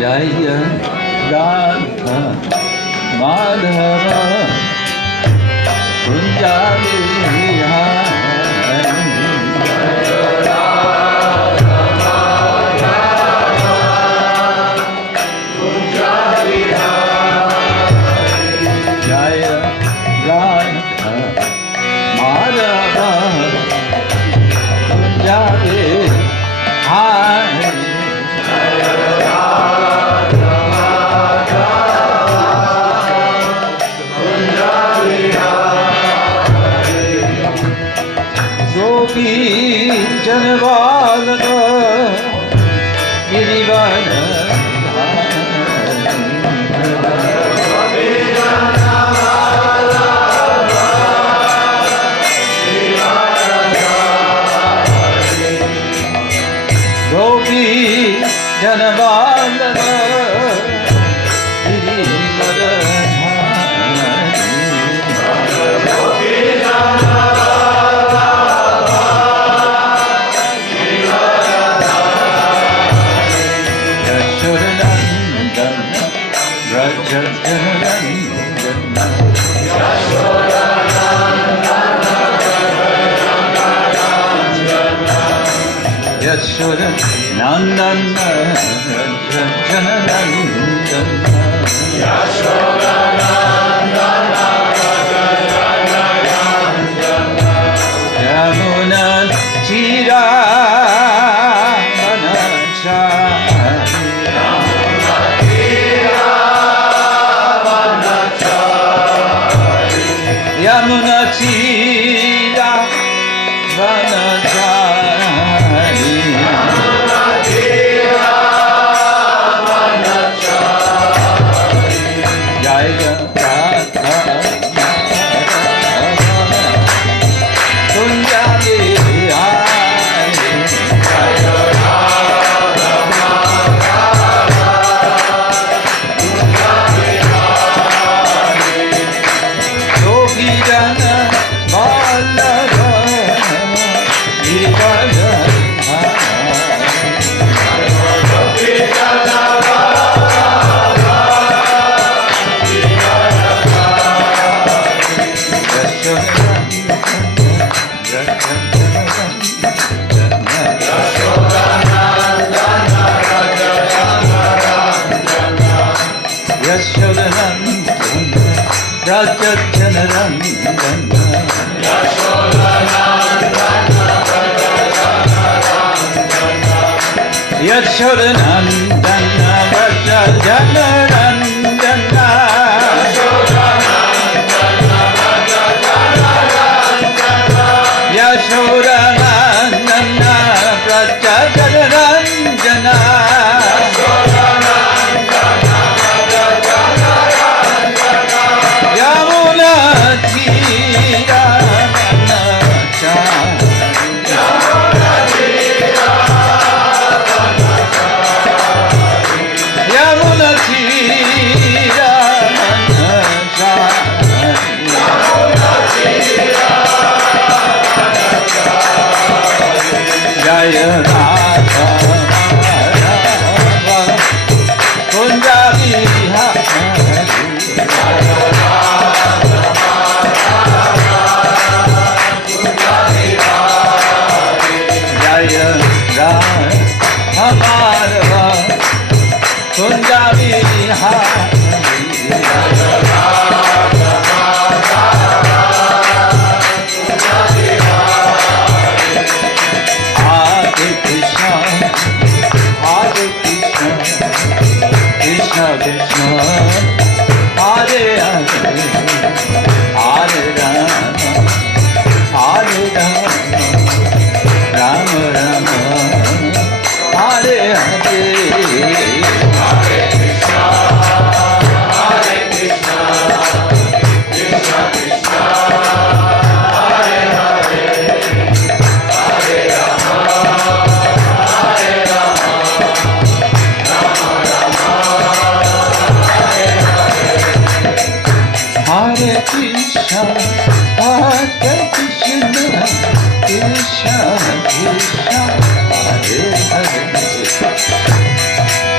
Jaya Radha Madhava Kunjali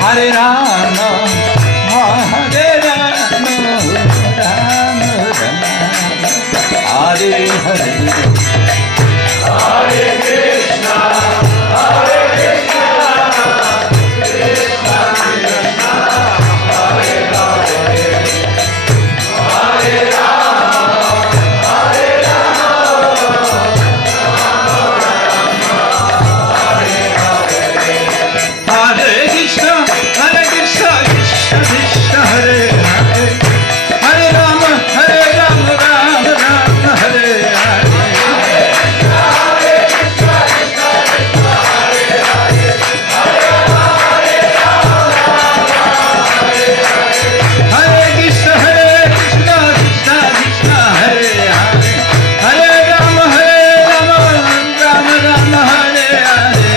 Hare Rama, Hare Rama, Rama Rama, Hare Hare, Hare Krishna, Hare Krishna, Krishna Krishna, Hare Hare, Hare Rama, Hare Rama, Hare Krishna, Hare Krishna, Krishna Krishna, Hare Hare, Hare Rama, Rama Rama, Hare Hare.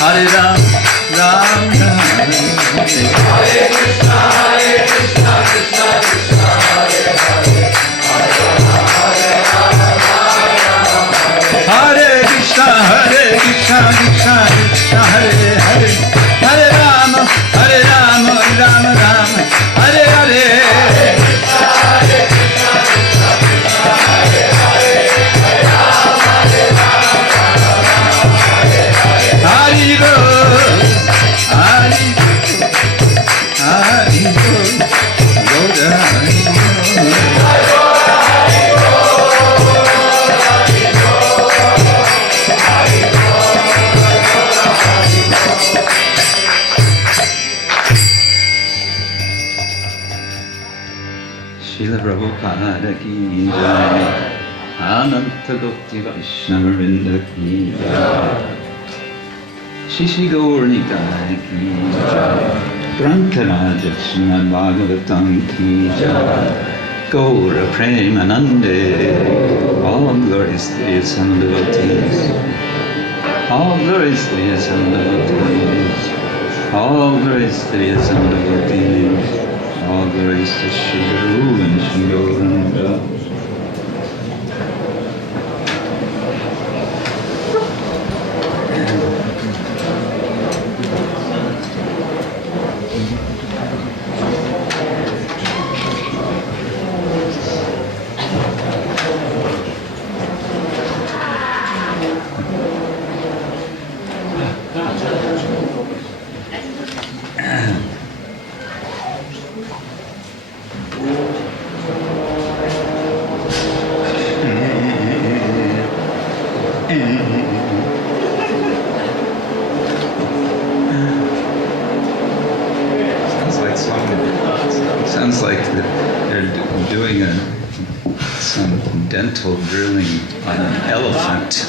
Hare Ram, Ram Ram, Hare Krishna, Krishna Krishna, Hare Hare, Hare Krishna, Krishna Krishna, Hare Hare, Hare Rama, Rama Rama, Hare Hare. Srila Prabhupada ki jai, antar-gataḥ ki jai, Shri Gaur Nitai ki jai, Grantaraja Srimad-Bhagavatam ki jai, Gaura Premanande, all glories to the Son devotees, all glories to the Son devotees, all glories to the Son devotees, all glories to Shri Guru and Shri Goranga. Sounds like they're doing some dental drilling on an elephant.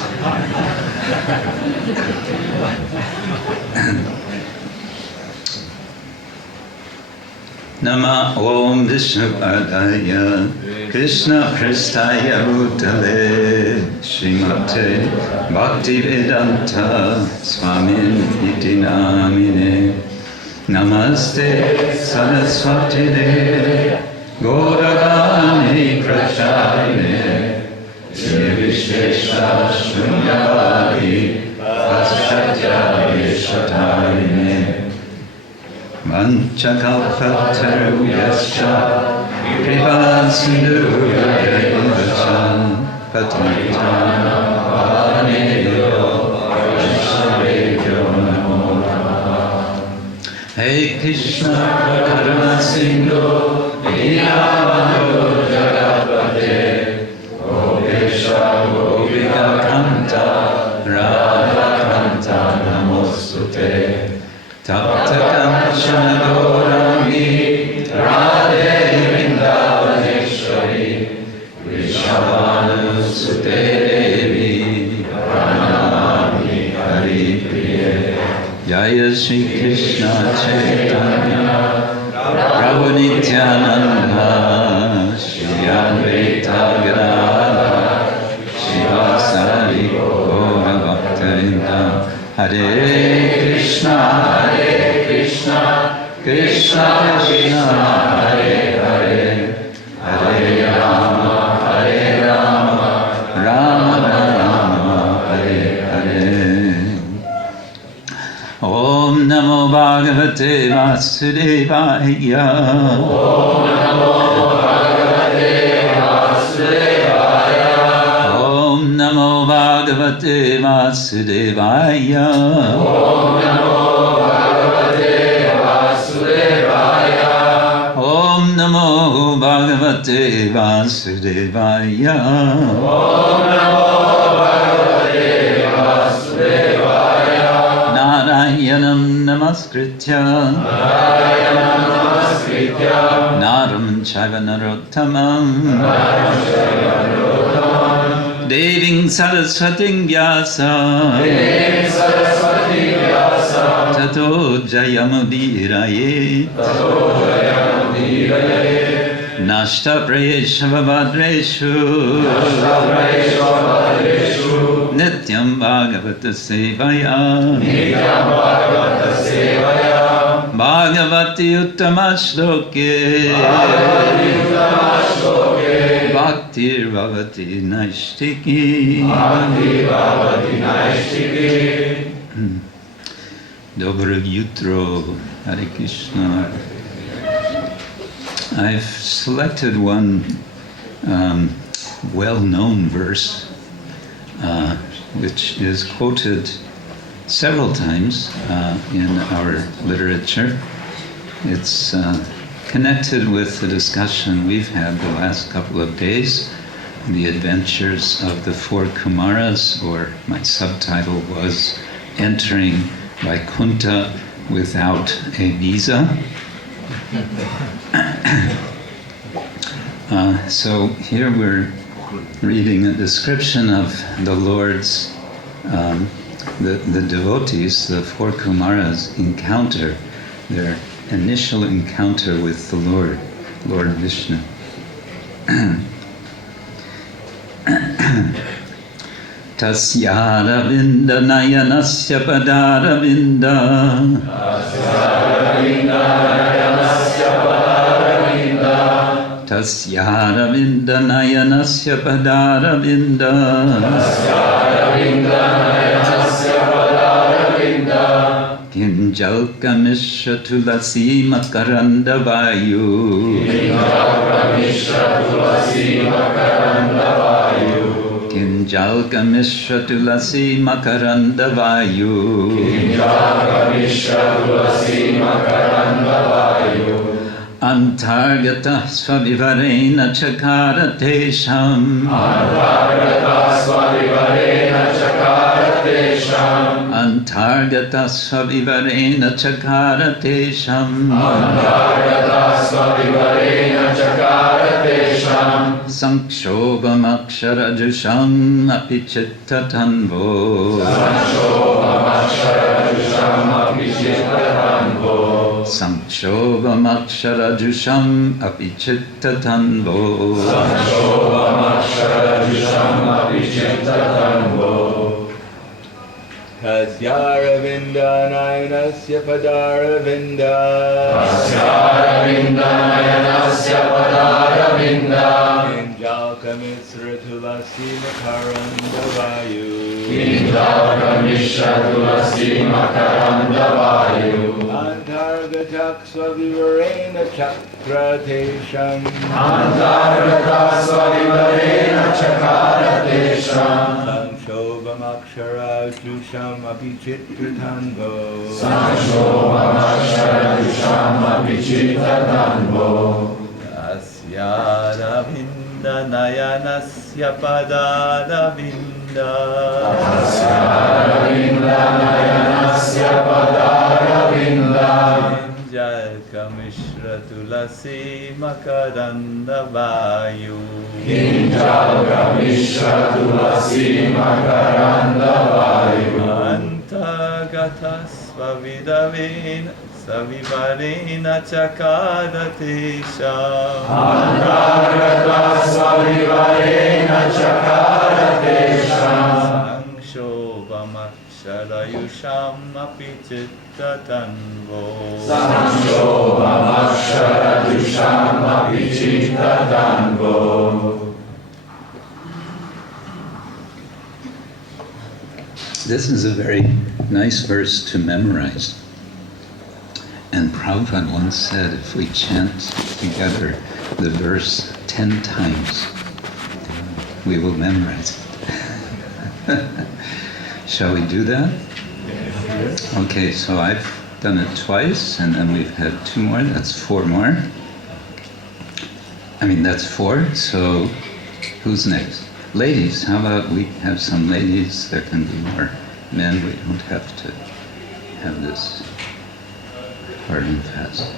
Nama Om Vishnupadaya Krishna Prestaya Bhutale Srimate Bhaktivedanta Swamin Iti Namine Namaste Saraswati Deve Gauragani Prachayane Vishesha Shunyavadi Paschatya Vishatayane Manchakalpatarubhyascha Kripa-sindhurayavaccha Patitanam Pavanebhyo Vaishnavebhyo Namo Namaha. Hey Krishna Karuna Sindhu Dīnabandhu Jagatpate Gopesha Gopika Kanta Radha Kanta Namostute Tapta Kanchana Gaurāṅgi Radhe Vrindavaneshwari Vrishabhanusute Devi Pranamami Haripriye Jaya Shri Krishna Chaitanya Prabhu Nityananda Shri Advaita Gadadhara Shivasari Gaura Bhaktarinda Hare Krishna Krishna Krishna Hare Hare Hare Rama Rama Rama Hare Hare. Om Namo Bhagavate Vasudevaya. Om Namo Bhagavate Vasudevaya. Om Namo Bhagavate Vasudevaya. Om Namo Bhagavate Vasudevaya. Om Namo Bhagavate Vasudevaya. Om Namo Bhagavate Vasudevaya. Narayanam namaskritya Naram chaiva narottamam Deving Saraswating Vyasa Tato Jayamudiraye Nashta Prayesha Vavadreshu Nityam Bhagavata Sevaya Bhagavati Uttama Shloke Bhaktir Bhavati Naishtiki. Dobro jutro, Hare Krishna. I've selected one well-known verse which is quoted several times in our literature. It's connected with the discussion we've had the last couple of days, the adventures of the four Kumāras, or my subtitle was Entering Vaikuntha Without a Visa. So here we're reading a description of the Lord's, the devotees, the four Kumāras encounter, their initial encounter with the Lord Vishnu. Tasyāravinda-nayanasya pada-aravinda. Tasyāravinda-nayanasya pada-aravinda. Kiñjalka-miśra-tulasī-makaranda-vāyuḥ. Kiñjalka-miśra-tulasī-makaranda-vāyuḥ. Antar-gataḥ sva-vivareṇa cakāra teṣāṁ. Antar-gataḥ sva-vivareṇa cakāra teṣāṁ. Saṅkṣobham akṣara-juṣām api citta-tanvoḥ. Saṅkṣobham akṣara-juṣām api citta-tanvoḥ. Tasyāravinda-nayanasya pada-aravinda. Tasyāravinda-nayanasya pada-aravinda. Kiñjalka-miśra-tulasī-makaranda-vāyuḥ. Kiñjalka-miśra-tulasī-makaranda-vāyuḥ. Antar-gataḥ sva-vivareṇa cakāra-teṣāṁ. Antar-gataḥ sva-vivareṇa cakāra-teṣāṁ. Saṅkṣobham akṣara-juṣām api citta-tanvoḥ. Saṅkṣobham akṣara-juṣām api citta-tanvoḥ. Tasyāravinda-nayanasya pada-aravinda. Tasyāravinda-nayanasya pada-aravinda. Kiñjalka-miśra-tulasī-makaranda-vāyuḥ. Kiñjalka-miśra-tulasī-makaranda-vāyuḥ. Antar-gataḥ sva-vivareṇa cakāra teṣāṁ. Antar-gataḥ sva-vivareṇa cakāra teṣāṁ. Saṅkṣobham akṣara aksara-juṣām api citta-tanvoḥ. saṅkṣobham akṣara-juṣām api citta-tanvoḥ. This is a very nice verse to memorize. And Prabhupada once said, if we chant together the verse 10 times, we will memorize it. Shall we do that? Okay, so I've done it twice, and then we've had 2 more, that's 4 more. That's 4, so who's next? Ladies, how about we have some ladies? There can be more men, we don't have to have this hard and fast.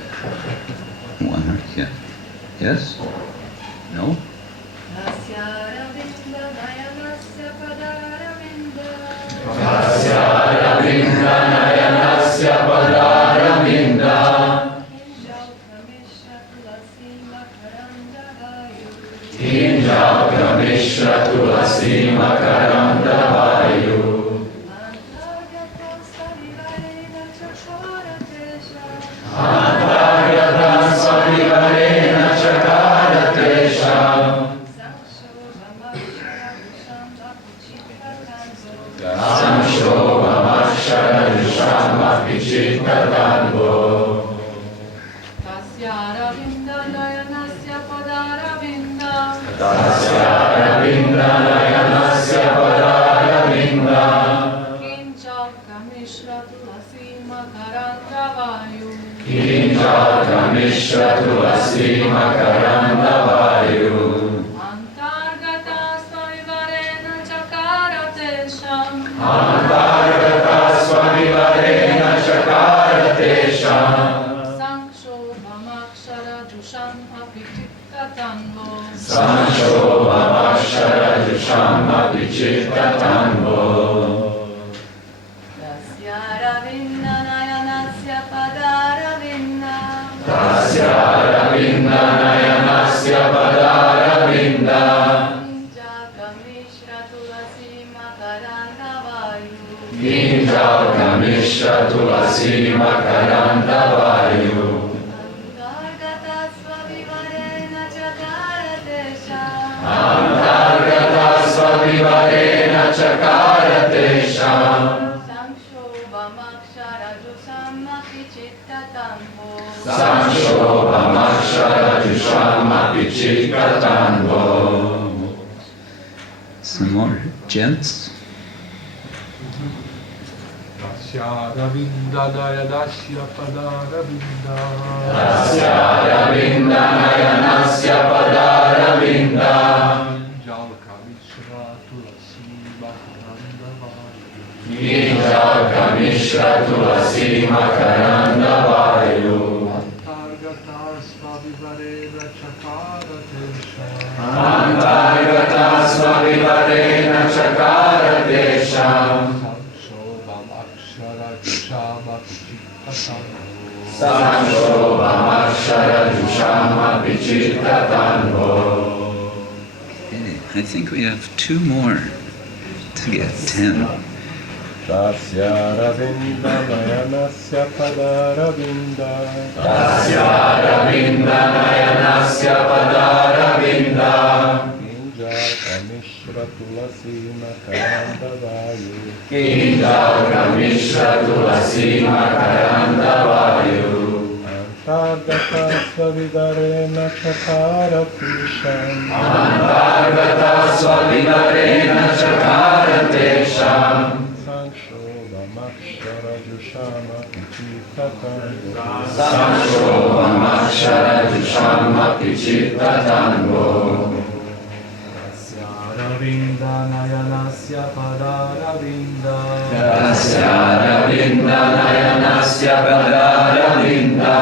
1 more, yeah. Yes? No? tasyāravinda-nayanasya pada-aravinda. tasyāravinda-nayanasya pada-aravinda. kiñjalka-miśra-tulasī-makaranda-vāyuḥ. kiñjalka-miśra-tulasī-makaranda-vāyuḥ. antar-gataḥ sva-vivareṇa cakāra-teṣāṁ. antar-gataḥ sva-vivareṇa cakāra-teṣāṁ. saṅkṣobham saṅkṣobham api citta-tanvoḥ. tasyāravinda-nayanasya pada-aravinda. tasyāravinda-nayanasya pada-aravinda. kiñjalka-miśra-tulasī-makaranda-vāyuḥ. kiñjalka-miśra-tulasī-makaranda-vāyuḥ. antar-gataḥ sva-vivareṇa cakāra-teṣāṁ. antar-gataḥ sva-vivareṇa cakāra-teṣāṁ. saṅkṣobham akṣara-juṣām api citta-tanvoḥ. saṅkṣobham akṣara-juṣām api citta-tanvoḥ. tasyāravinda-nayanasya pada-aravinda. tasyāravinda-nayanasya pada-aravinda. kiñjalka-miśra-tulasī-makaranda-vāyuḥ. kiñjalka-miśra-tulasī-makaranda-vāyuḥ. antar-gataḥ sva-vivareṇa cakāra-teṣāṁ. antar-gataḥ sva-vivareṇa cakāra-teṣāṁ. saṅkṣobham akṣara-juṣām api citta-tanvoḥ. saṅkṣobham akṣara-juṣām api citta-tanvoḥ. Some more gents. tasyāravinda-nayanasya pada-aravinda. tasyāravinda-nayanasya pada-aravinda. kiñjalka-miśra-tulasī-makaranda-vāyuḥ. kiñjalka-miśra-tulasī-makaranda-vāyuḥ. antar-gataḥ sva-vivareṇa cakāra-teṣāṁ. antar-gataḥ sva-vivareṇa cakāra-teṣāṁ. saṅkṣobham akṣara-juṣām api citta-tanvoḥ. saṅkṣobham akṣara-juṣām api citta-tanvoḥ. Okay, I think we have 2 more to get 10. tasyāravinda-nayanasya pada-aravinda. tasyāravinda-nayanasya pada-aravinda. kiñjalka-miśra-tulasī-makaranda-vāyuḥ. kiñjalka-miśra-tulasī-makaranda-vāyuḥ. antar-gataḥ sva-vivareṇa cakāra-teṣāṁ. antar-gataḥ sva-vivareṇa cakāra-teṣāṁ. saṅkṣobham akṣara-juṣām api citta-tanvoḥ. saṅkṣobham akṣara-juṣām api citta-tanvoḥ. tasyāravinda-nayanasya pada-aravinda. tasyāravinda-nayanasya pada-aravinda.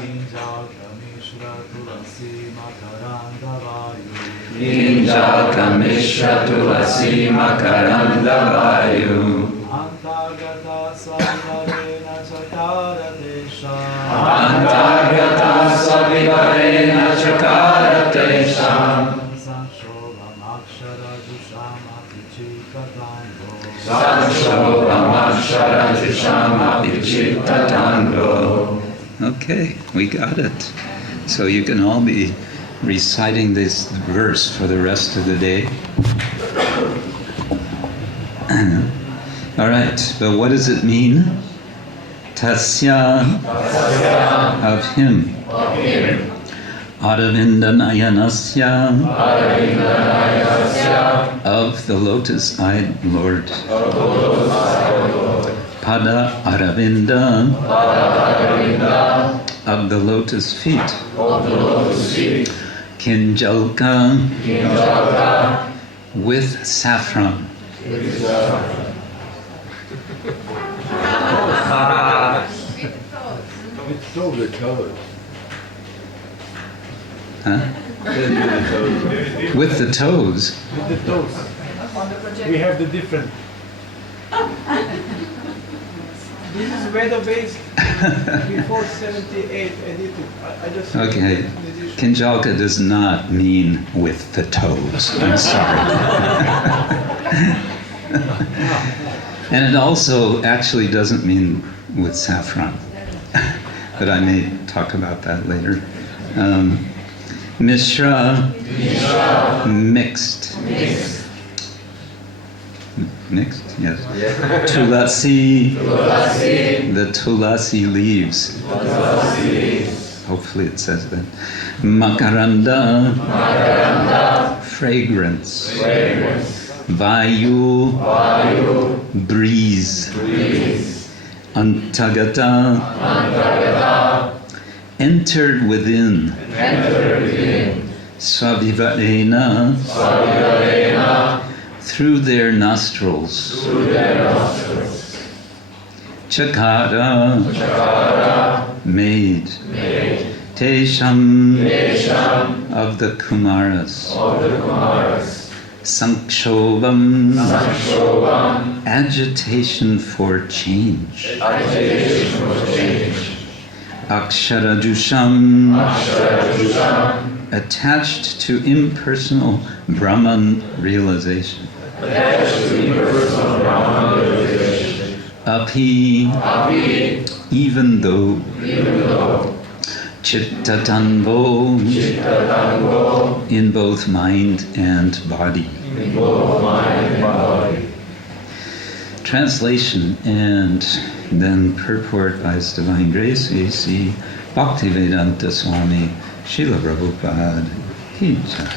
kiñjalka-miśra-tulasī-makaranda-vāyuḥ. kiñjalka-miśra-tulasī-makaranda-vāyuḥ. antar-gataḥ sva-vivareṇa cakāra-teṣāṁ. antar-gataḥ sva-vivareṇa cakāra-teṣāṁ. saṅkṣobham akṣara-juṣām api citta-tanvoḥ. saṅkṣobham akṣara aksara-juṣām api citta-tanvoḥ. Okay, we got it. So you can all be reciting this verse for the rest of the day. All right, but what does it mean? Tasya, of him. Aravinda-nayanasya, of the lotus-eyed Lord. Pada-aravinda, of the lotus feet. Kiñjalka, with saffron. It's all the toes. Huh? With the toes. With the toes. We have the different. This is Veda-based before 78 edited. I just Okay. Kiñjalka does not mean with the toes. I'm sorry. And it also actually doesn't mean with saffron. But I may talk about that later. Mishra, mixed. Mixed, yes. Tulasī, the tulasī leaves. Hopefully it says that. Makaranda, fragrance. Vāyuḥ, breeze. Antar-gataḥ, entered within. Sva-vivareṇa, through their nostrils. Cakāra, made. Teṣāṁ, of the Kumāras. Saṅkṣobham, agitation for change. Akṣara-juṣām, attached to impersonal Brahman realization. Api, even though. Citta-tanvoḥ, in both mind and body. Translation and then purport by His Divine Grace, A.C. Bhaktivedanta Swami, Srila Prabhupada, Ki Jai.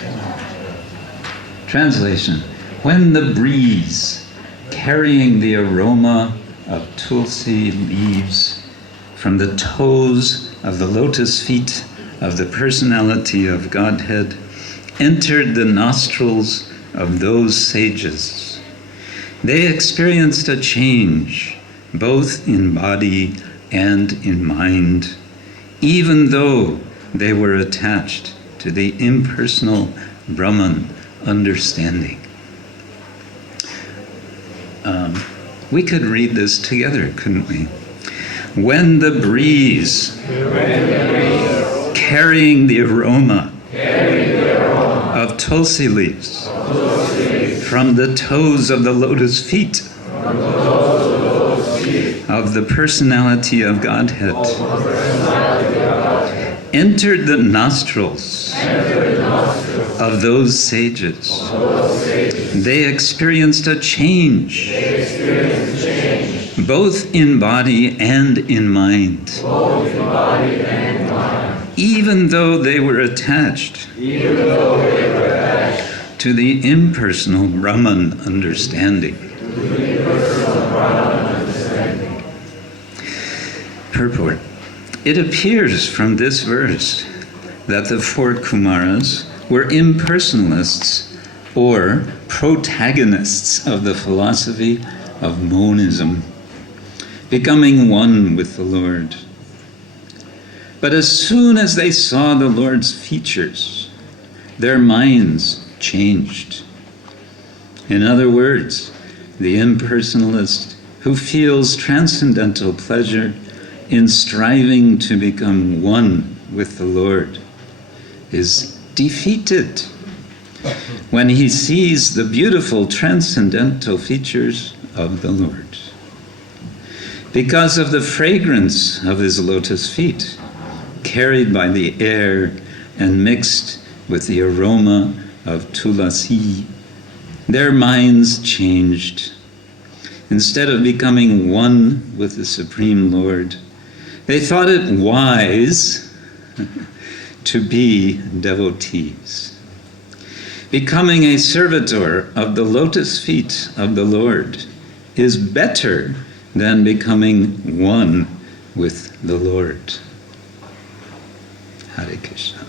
Translation: when the breeze carrying the aroma of tulsi leaves from the toes of the lotus feet of the Personality of Godhead entered the nostrils of those sages, they experienced a change both in body and in mind, even though they were attached to the impersonal Brahman understanding. We could read this together, couldn't we? When the breeze, carrying the aroma of tulsi leaves from the toes of the lotus feet of the Personality of Godhead entered the nostrils of those sages, they experienced a change both in body and in mind, even though they were attached to the impersonal Brahman understanding. Purport. It appears from this verse that the four Kumāras were impersonalists or protagonists of the philosophy of monism, becoming one with the Lord. But as soon as they saw the Lord's features, their minds changed. In other words, the impersonalist who feels transcendental pleasure in striving to become one with the Lord is defeated when he sees the beautiful transcendental features of the Lord. because of the fragrance of his lotus feet, carried by the air and mixed with the aroma of tulasī. Their minds changed. Instead of becoming one with the Supreme Lord, they thought it wise to be devotees. Becoming a servitor of the lotus feet of the Lord is better than becoming one with the Lord. Hare Krishna.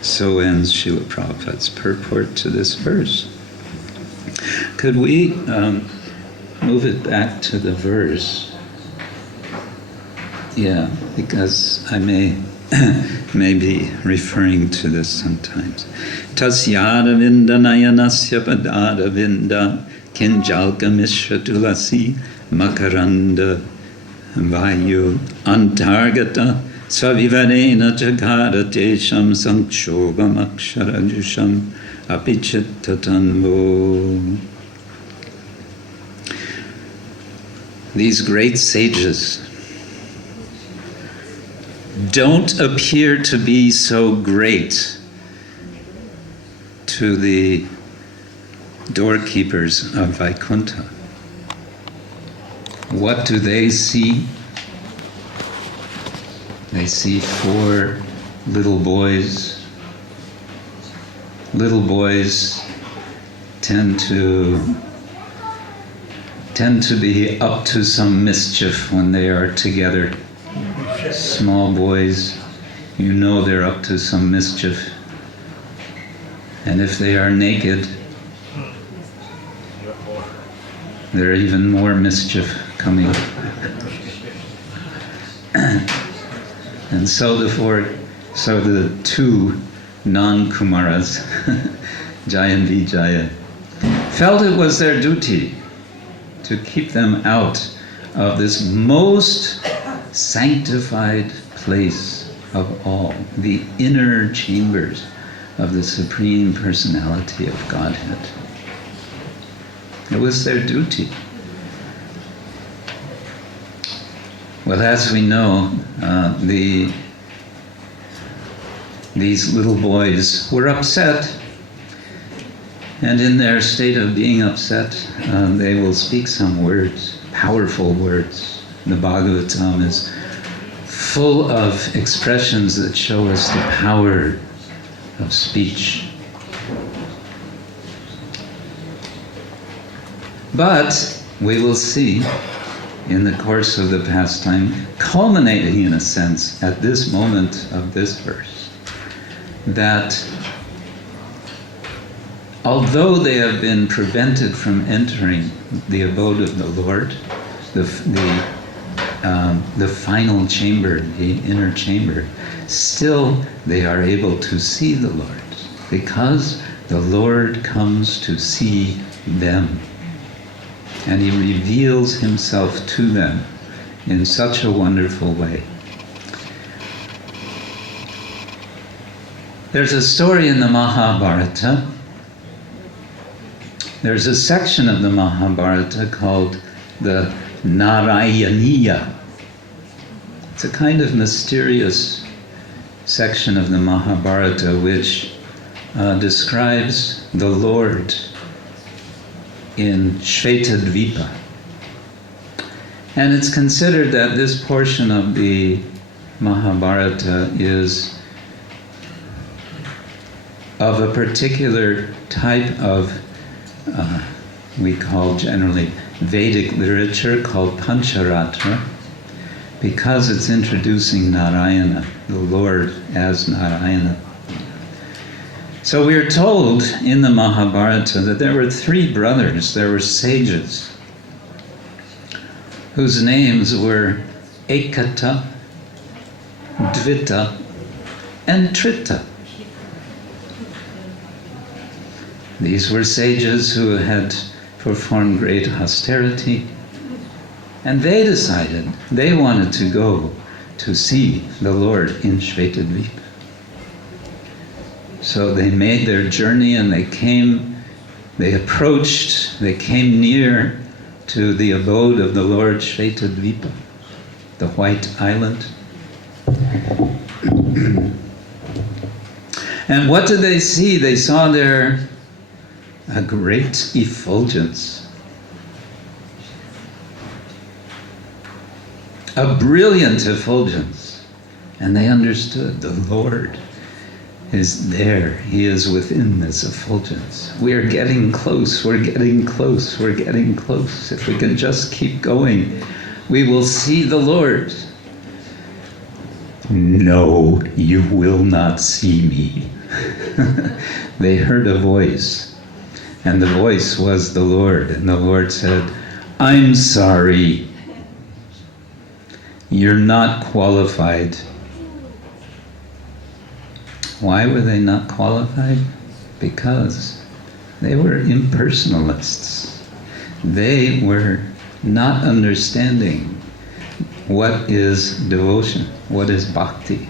So ends Srila Prabhupada's purport to this verse. Could we move it back to the verse? Yeah, because I may be referring to this sometimes. Tasyāravinda-nayanasya pada-aravinda kiñjalka-miśra-tulasī-makaranda-vāyuḥ antar-gataḥ sva-vivareṇa cakāra teṣāṁ saṅkṣobham akṣara-juṣām citta-tanvoḥ. These great sages don't appear to be so great to the doorkeepers of Vaikuntha. What do they see? They see 4 little boys. Little boys tend to be up to some mischief when they are together. Small boys, you know they're up to some mischief. And if they are naked, there are even more mischief coming. And so the 2 non-Kumāras, Jaya and Vijaya, felt it was their duty to keep them out of this most sanctified place of all, the inner chambers of the Supreme Personality of Godhead. It was their duty. Well, as we know, these little boys were upset, and in their state of being upset, they will speak some words, powerful words. The Bhagavatam is full of expressions that show us the power of speech. But we will see in the course of the pastime, culminating in a sense at this moment of this verse, that although they have been prevented from entering the abode of the Lord, the final chamber, the inner chamber, still they are able to see the Lord, because the Lord comes to see them. And he reveals himself to them in such a wonderful way. There's a story in the Mahabharata. There's a section of the Mahabharata called the Narayaniya. It's a kind of mysterious section of the Mahabharata which describes the Lord in Shvetadvipa. And it's considered that this portion of the Mahabharata is of a particular type of, we call generally Vedic literature, called Pancharatra, because it's introducing Narayana, the Lord as Narayana. So we are told in the Mahabharata that there were 3 brothers, there were sages, whose names were Ekata, Dvita, and Trita. These were sages who had performed great austerity, and they decided they wanted to go to see the Lord in Shvetadvipa. So they made their journey and they came near to the abode of the Lord Shvetadvipa. the white island. And what did they see? They saw there a great effulgence, a brilliant effulgence. And they understood the Lord is there. He is within this effulgence. We are getting close, we're getting close, we're getting close. If we can just keep going, we will see the Lord. No, you will not see me. They heard a voice, and the voice was the Lord. And the Lord said, I'm sorry. You're not qualified. Why were they not qualified? Because they were impersonalists. They were not understanding what is devotion, what is bhakti.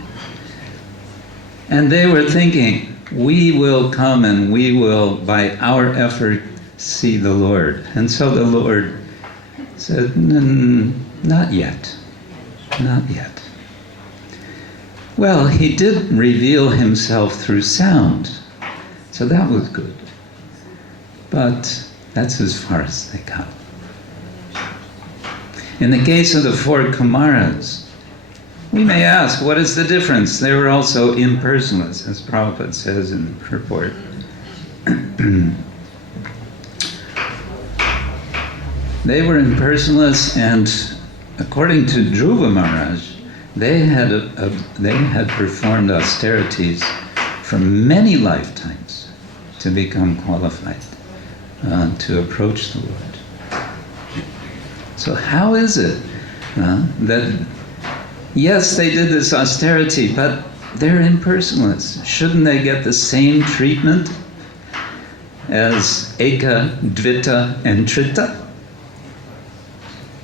And they were thinking, we will come and we will, by our effort, see the Lord. And so the Lord said, not yet, not yet. Well, he did reveal himself through sound, so that was good. But that's as far as they got. In the case of the four Kumāras, we may ask, what is the difference? They were also impersonalists, as Prabhupada says in the purport. They were impersonalists, and according to Dhruva Maharaj, they had performed austerities for many lifetimes to become qualified to approach the Lord. So how is it that, yes, they did this austerity, but they're impersonalists? Shouldn't they get the same treatment as Eka, Dvita, and Trita?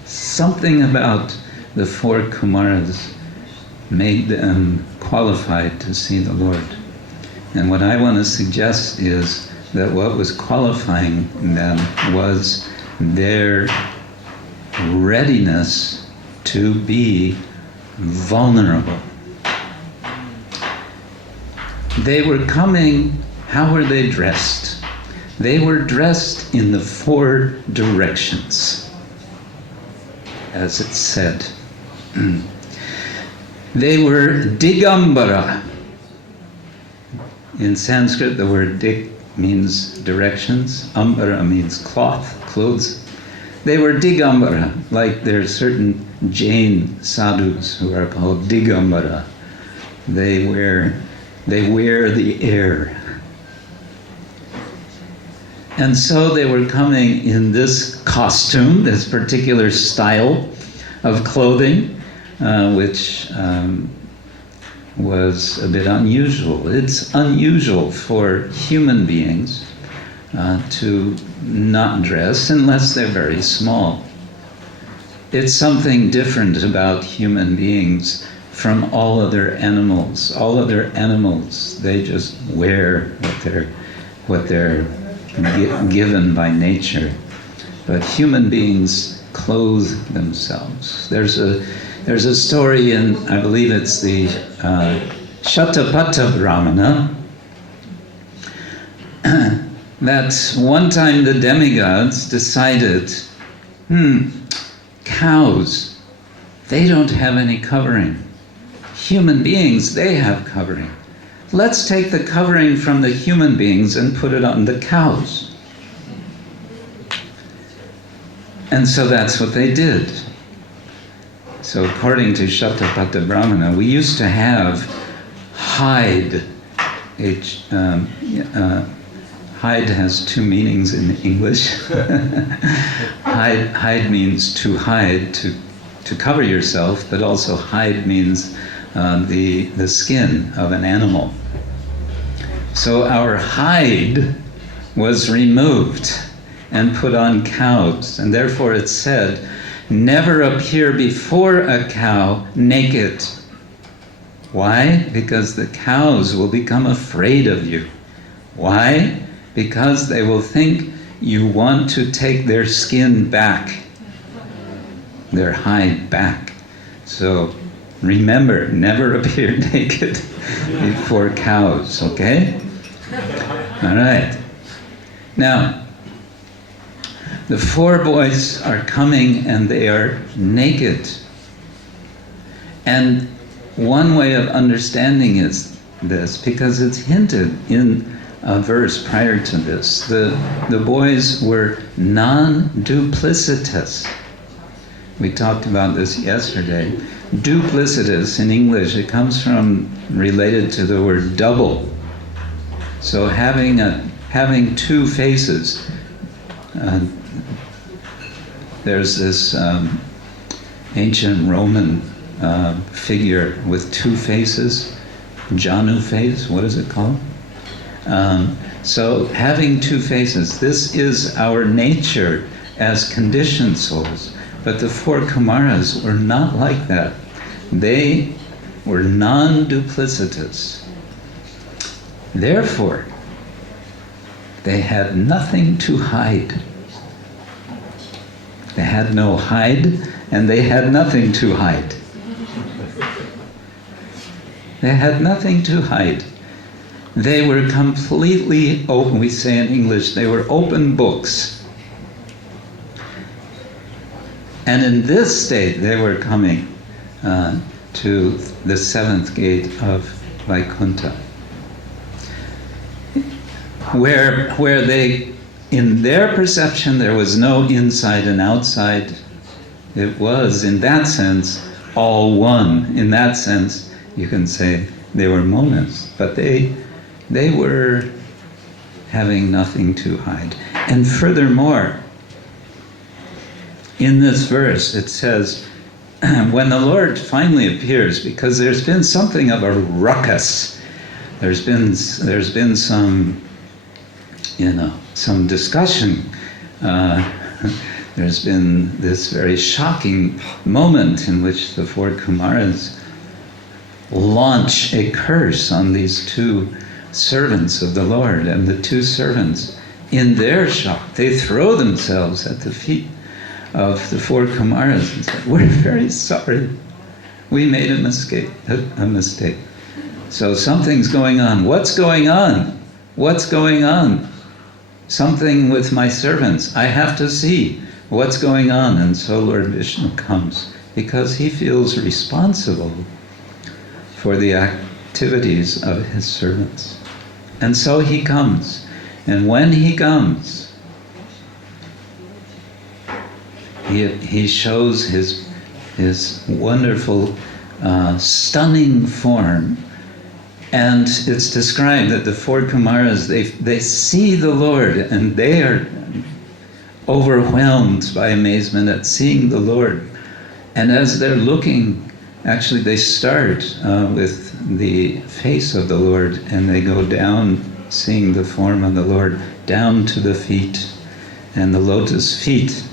Something about the four Kumāras made them qualified to see the Lord. And what I want to suggest is that what was qualifying them was their readiness to be vulnerable. They were coming, how were they dressed? They were dressed in the four directions, as it said. They were digambara. In Sanskrit, the word dig means directions. Ambara means cloth, clothes. They were digambara, like there are certain Jain sadhus who are called digambara. They wear the air. And so they were coming in this costume, this particular style of clothing, which was a bit unusual. It's unusual for human beings to not dress unless they're very small. It's something different about human beings from all other animals. All other animals, they just wear what they're given by nature. But human beings clothe themselves. There's a story in, I believe it's the Shatapatha Brahmana, that one time the demigods decided, cows, they don't have any covering. Human beings, they have covering. Let's take the covering from the human beings and put it on the cows. And so that's what they did. So according to Shatapatha Brahmana, we used to have hide. Hide has two meanings in English. Hide means to hide, to cover yourself, but also hide means the skin of an animal. So our hide was removed and put on cows, and therefore it said, never appear before a cow naked. Why? Because the cows will become afraid of you. Why? Because they will think you want to take their skin back, their hide back. So remember, never appear naked before cows, okay? All right. Now, the 4 boys are coming and they are naked. And one way of understanding is this, because it's hinted in a verse prior to this. The boys were non-duplicitous. We talked about this yesterday. Duplicitous in English, it comes from, related to the word double. So having 2 faces. There's this ancient Roman figure with 2 faces, Janu face, what is it called? So having 2 faces, this is our nature as conditioned souls. But the 4 Kumāras were not like that. They were non-duplicitous. Therefore, they had nothing to hide. They had no hide, and they had nothing to hide. They had nothing to hide. They were completely open. We say in English, they were open books. And in this state, they were coming to the 7th gate of Vaikuntha, where they, in their perception, there was no inside and outside. It was, in that sense, all one. In that sense, you can say they were monas, but they were having nothing to hide. And furthermore, in this verse, it says, when the Lord finally appears, because there's been something of a ruckus, there's been some, some discussion. There's been this very shocking moment in which the 4 Kumāras launch a curse on these 2 servants of the Lord, and the 2 servants, in their shock, they throw themselves at the feet of the 4 Kumāras and say, "We're very sorry. We made a mistake. So something's going on. What's going on? What's going on? Something with my servants. I have to see what's going on." And so Lord Vishnu comes because he feels responsible for the activities of his servants. And so he comes. And when he comes, he shows his wonderful, stunning form. And it's described that the 4 Kumāras, they see the Lord, and they are overwhelmed by amazement at seeing the Lord. And as they're looking, actually they start with the face of the Lord, and they go down, seeing the form of the Lord, down to the feet, and the lotus feet.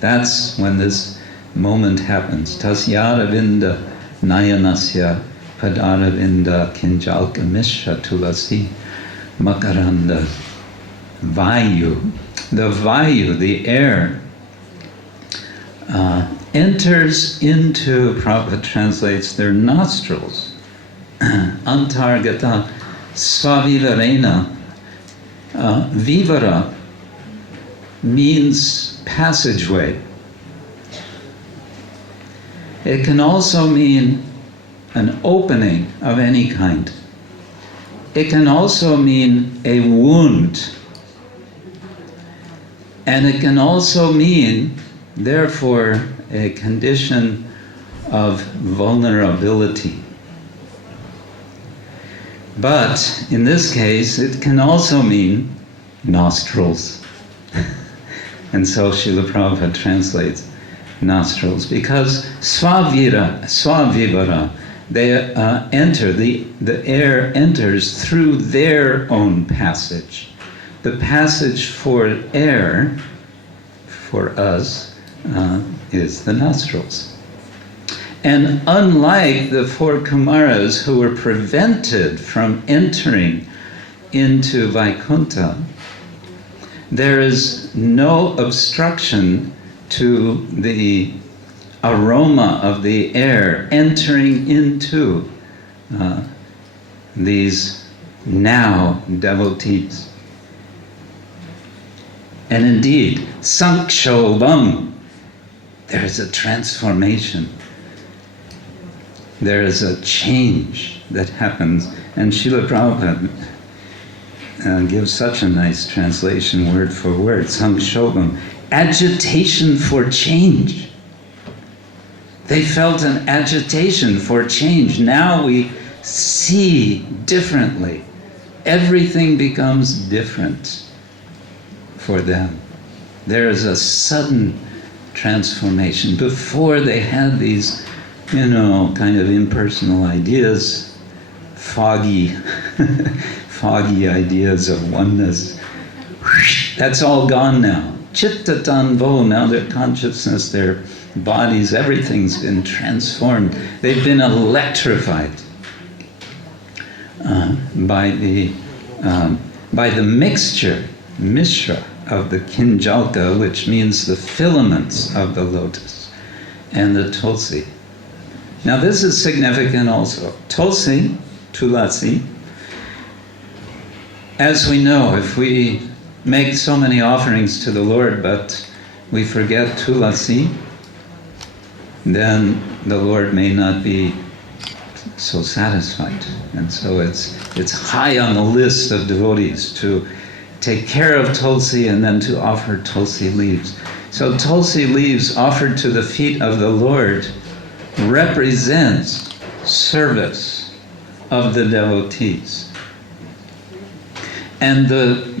That's when this moment happens. Tasyāravinda-nayanasya, pada-aravinda, kiñjalka-miśra-tulasī-makaranda-vāyuḥ. The Vayu, the air, enters into, Prabhupada translates, their nostrils. Antar-gataḥ, sva-vivareṇa. Vivara means passageway. It can also mean an opening of any kind. It can also mean a wound. And it can also mean, therefore, a condition of vulnerability. But in this case, it can also mean nostrils. And so Srila Prabhupada translates nostrils, because sva-vivara, they enter, the air enters through their own passage. The passage for air, for us, is the nostrils. And unlike the 4 Kumāras who were prevented from entering into Vaikuntha, there is no obstruction to the aroma of the air entering into these now devotees. And indeed, saṅkṣobham, there's a transformation. There is a change that happens. And Srila Prabhupada gives such a nice translation word for word, saṅkṣobham, agitation for change. They felt an agitation for change. Now we see differently. Everything becomes different for them. There is a sudden transformation. Before they had these, kind of impersonal ideas, foggy, foggy ideas of oneness. That's all gone now. Citta-tanvoḥ, now their consciousness, their bodies, everything's been transformed. They've been electrified by the mixture, mishra, of the kiñjalka, which means the filaments of the lotus, and the tulsi. Now this is significant also. Tulasī, as we know, if we make so many offerings to the Lord, but we forget Tulasī, then the Lord may not be so satisfied. And so it's high on the list of devotees to take care of tulsi and then to offer tulsi leaves. So tulsi leaves offered to the feet of the Lord represents service of the devotees. And the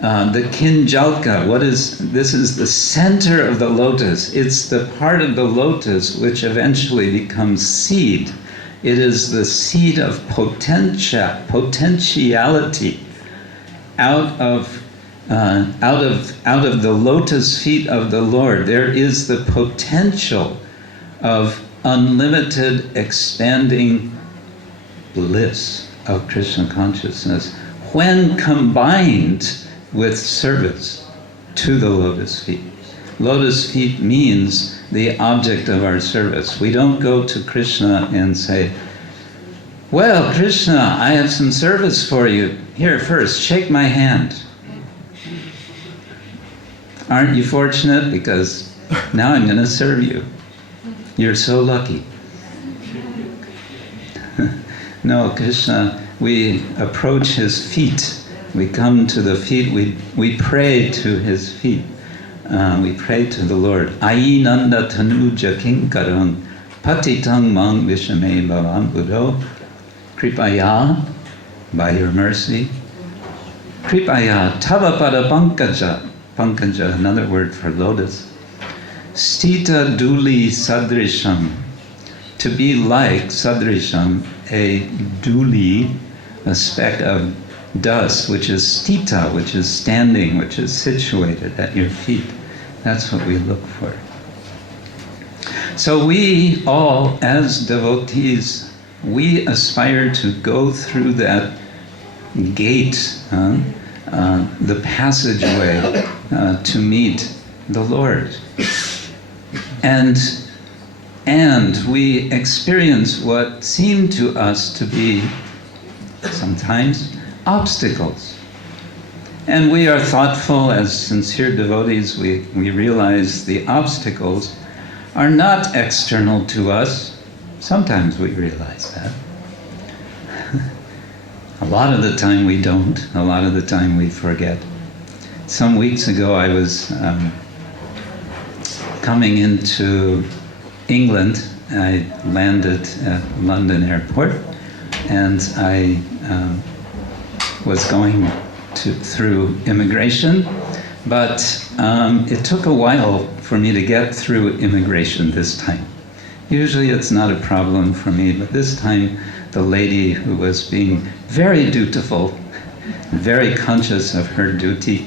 kiñjalka, this is the center of the lotus. It's the part of the lotus which eventually becomes seed. It is the seed of potentiality out of the lotus feet of the Lord. There is the potential of unlimited expanding bliss of Krishna consciousness when combined with service to the lotus feet. Lotus feet means the object of our service. We don't go to Krishna and say, well, Krishna, I have some service for you. Here, first, shake my hand. Aren't you fortunate? Because now I'm going to serve you. You're so lucky. No, Krishna, we approach his feet. We come to the feet, we pray to his feet. We pray to the Lord. Ayi nanda tanuja kinkarang patitang mang vishame bhavam buddho. Kripaya, by your mercy. Kripaya tava pada pankaja. Pankaja, another word for lotus. Stita duli sadrisham. To be like sadrisham, a duli, a speck of dust, which is stita, which is standing, which is situated at your feet. That's what we look for. So we all, as devotees, we aspire to go through that gate, the passageway to meet the Lord. And we experience what seem to us to be sometimes obstacles. And we are thoughtful, as sincere devotees, we realize the obstacles are not external to us. Sometimes we realize that. A lot of the time we don't. A lot of the time we forget. Some weeks ago I was coming into England. I landed at London airport and I was going through immigration, but it took a while for me to get through immigration this time. Usually it's not a problem for me, but this time the lady who was being very dutiful, very conscious of her duty,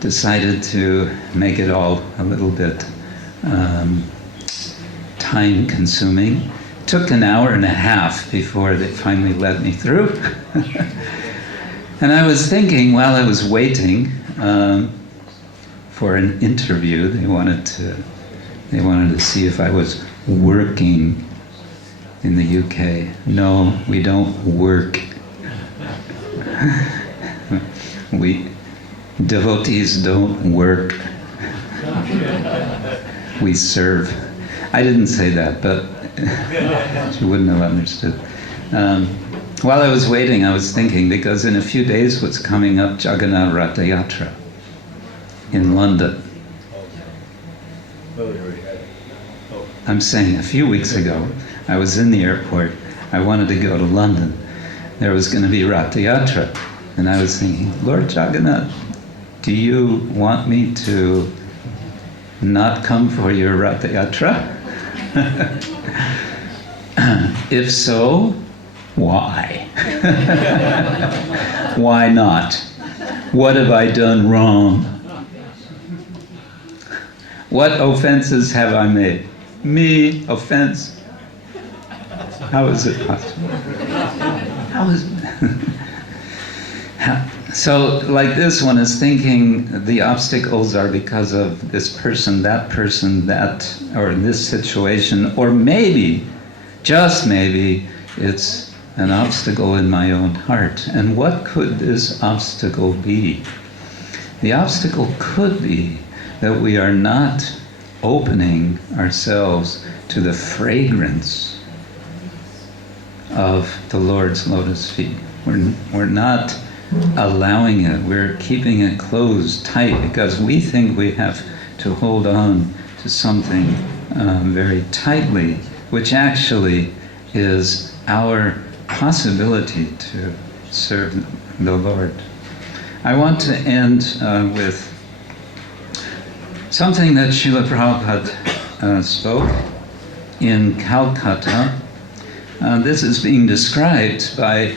decided to make it all a little bit time-consuming. Took an hour and a half before they finally let me through. And I was thinking while I was waiting for an interview, they wanted to They wanted to see if I was working in the UK. No, we don't work. Devotees don't work. We serve. I didn't say that, but she wouldn't have understood. While I was waiting, I was thinking, because in a few days what's coming up, Jagannath Ratha Yatra in London. I'm saying a few weeks ago, I was in the airport, I wanted to go to London. There was going to be Ratha Yatra. And I was thinking, Lord Jagannath, do you want me to not come for your Ratha Yatra? If so, why? Why not? What have I done wrong? What offenses have I made? Me, offense? How is it possible? How is So like this one is thinking the obstacles are because of this person, that, or this situation, or maybe, just maybe, it's an obstacle in my own heart. And what could this obstacle be? The obstacle could be that we are not opening ourselves to the fragrance of the Lord's lotus feet. We're not allowing it. We're keeping it closed, tight, because we think we have to hold on to something very tightly, which actually is our possibility to serve the Lord. I want to end with something that Srila Prabhupada spoke in Calcutta. This is being described by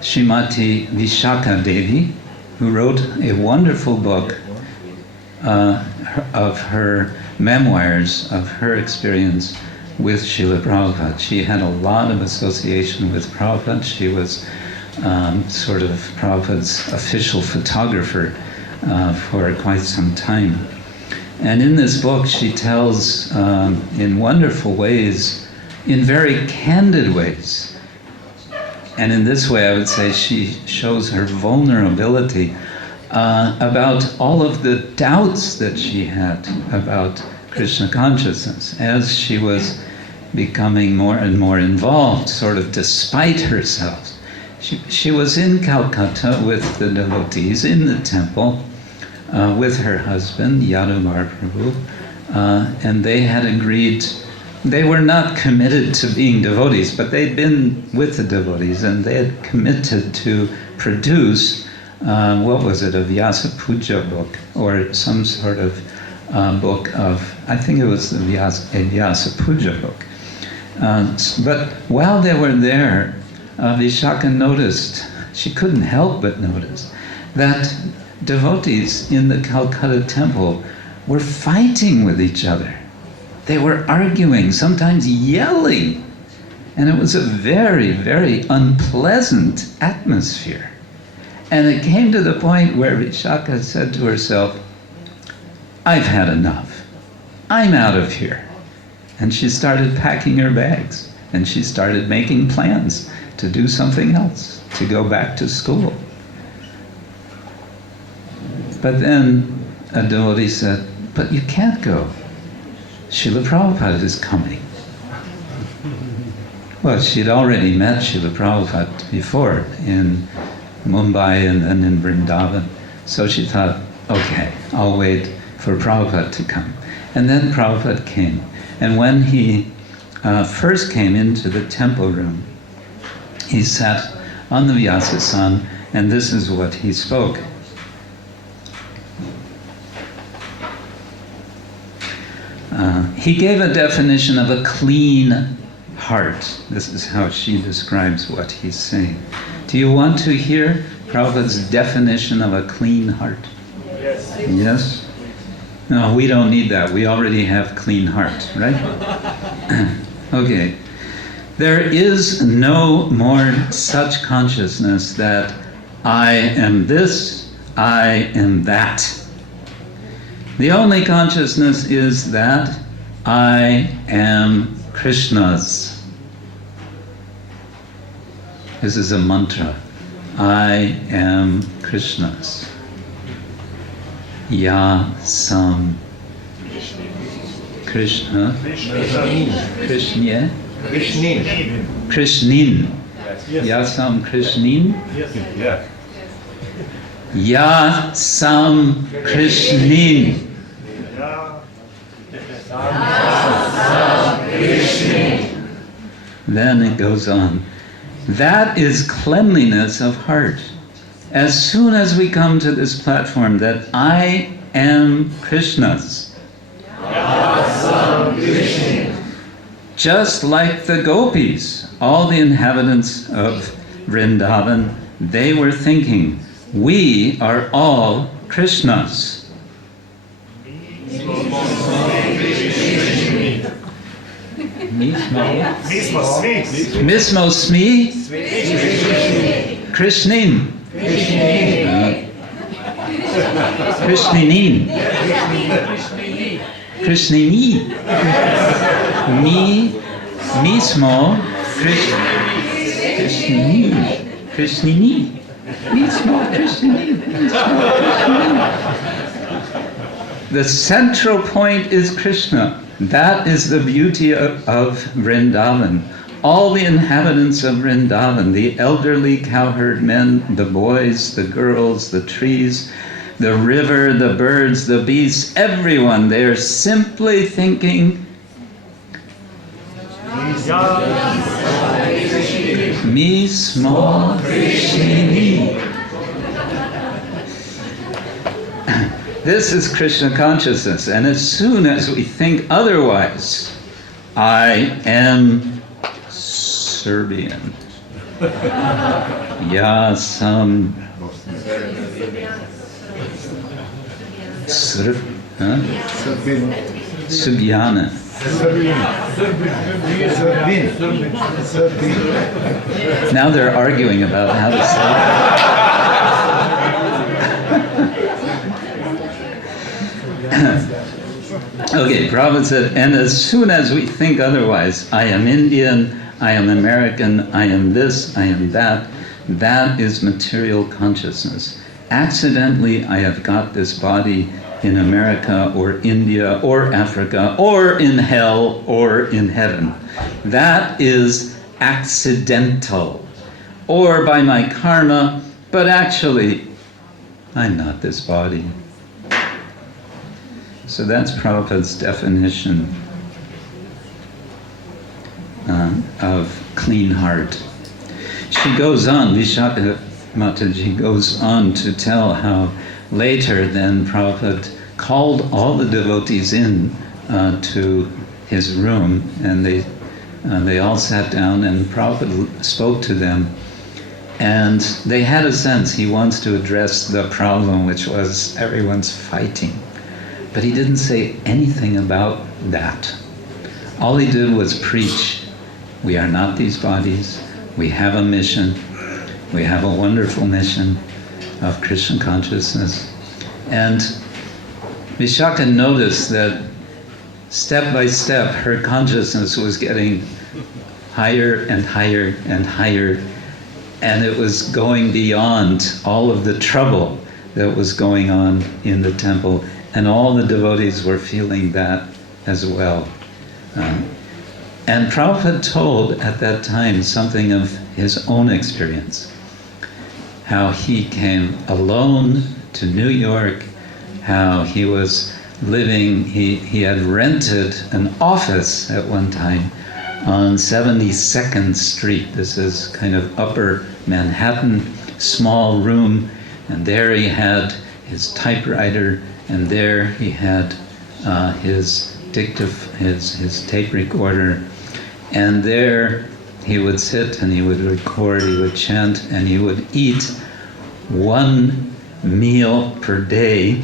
Srimati Vishaka Devi, who wrote a wonderful book of her memoirs of her experience with Srila Prabhupada. She had a lot of association with Prabhupada. She was sort of Prabhupada's official photographer for quite some time. And in this book she tells in wonderful ways, in very candid ways, and in this way, I would say she shows her vulnerability about all of the doubts that she had about Krishna consciousness as she was becoming more and more involved, sort of despite herself. She was in Calcutta with the devotees in the temple with her husband, Yadu Mahaprabhu, and they had agreed. They were not committed to being devotees, but they'd been with the devotees and they had committed to produce, what was it, a Vyasa Puja book, or some sort of book of, I think it was a Vyasa Puja book. But while they were there, Vishaka noticed, she couldn't help but notice, that devotees in the Calcutta temple were fighting with each other. They were arguing, sometimes yelling, and it was a very, very unpleasant atmosphere. And it came to the point where Vishaka said to herself, I've had enough. I'm out of here. And she started packing her bags, and she started making plans to do something else, to go back to school. But then a devotee said, but you can't go. Srila Prabhupada is coming. Well, she'd already met Srila Prabhupada before in Mumbai and then in Vrindavan. So she thought, okay, I'll wait for Prabhupada to come. And then Prabhupada came. And when he first came into the temple room, he sat on the Vyasasana, and this is what he spoke. He gave a definition of a clean heart. This is how she describes what he's saying. Do you want to hear Prabhupada's definition of a clean heart? Yes. Yes? No, we don't need that. We already have clean heart, right? Okay. There is no more such consciousness that I am this, I am that. The only consciousness is that I am Krishna's. This is a mantra. I am Krishna's. Yasam Krishna. Krishna. Krishnin. Yasam Krishnin. Yeah. Yasam Krishnin. Then it goes on. That is cleanliness of heart. As soon as we come to this platform that I am Krishna's, just like the gopis, all the inhabitants of Vrindavan, they were thinking, we are all Krishna's. Mismosmi Krishnin. Krishninin. Krishnini. Mismo Krishnini. Krishnini. Mismo Krishnini. The central point is Krishna. That is the beauty of Vrindavan. All the inhabitants of Vrindavan, the elderly cowherd men, the boys, the girls, the trees, the river, the birds, the beasts, everyone, they are simply thinking, Mi small Krishnini. This is Krishna consciousness, and as soon as we think otherwise, I am Serbian. Yasam Subyana. Now they're arguing about how to say it. Okay, Prabhupada said, and as soon as we think otherwise, I am Indian, I am American, I am this, I am that, that is material consciousness. Accidentally, I have got this body in America or India or Africa or in hell or in heaven. That is accidental. Or by my karma, but actually, I'm not this body. So that's Prabhupada's definition of clean heart. She goes on, Vishaka Mataji goes on to tell how later then Prabhupada called all the devotees in to his room, and they all sat down and Prabhupada spoke to them, and they had a sense he wants to address the problem, which was everyone's fighting. But he didn't say anything about that. All he did was preach. We are not these bodies. We have a mission. We have a wonderful mission of Krishna consciousness. And Vishaka noticed that step by step, her consciousness was getting higher and higher and higher, and it was going beyond all of the trouble that was going on in the temple. And all the devotees were feeling that as well. And Prabhupada told at that time something of his own experience. How he came alone to New York, how he was living, he had rented an office at one time on 72nd Street. This is kind of upper Manhattan, small room, and there he had his typewriter, and there he had his tape recorder, and there he would sit and he would record, he would chant, and he would eat one meal per day,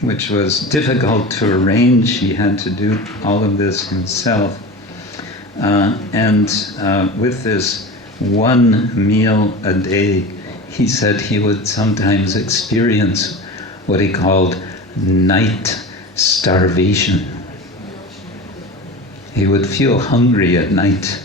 which was difficult to arrange. He had to do all of this himself. With this one meal a day, he said he would sometimes experience what he called night starvation. He would feel hungry at night.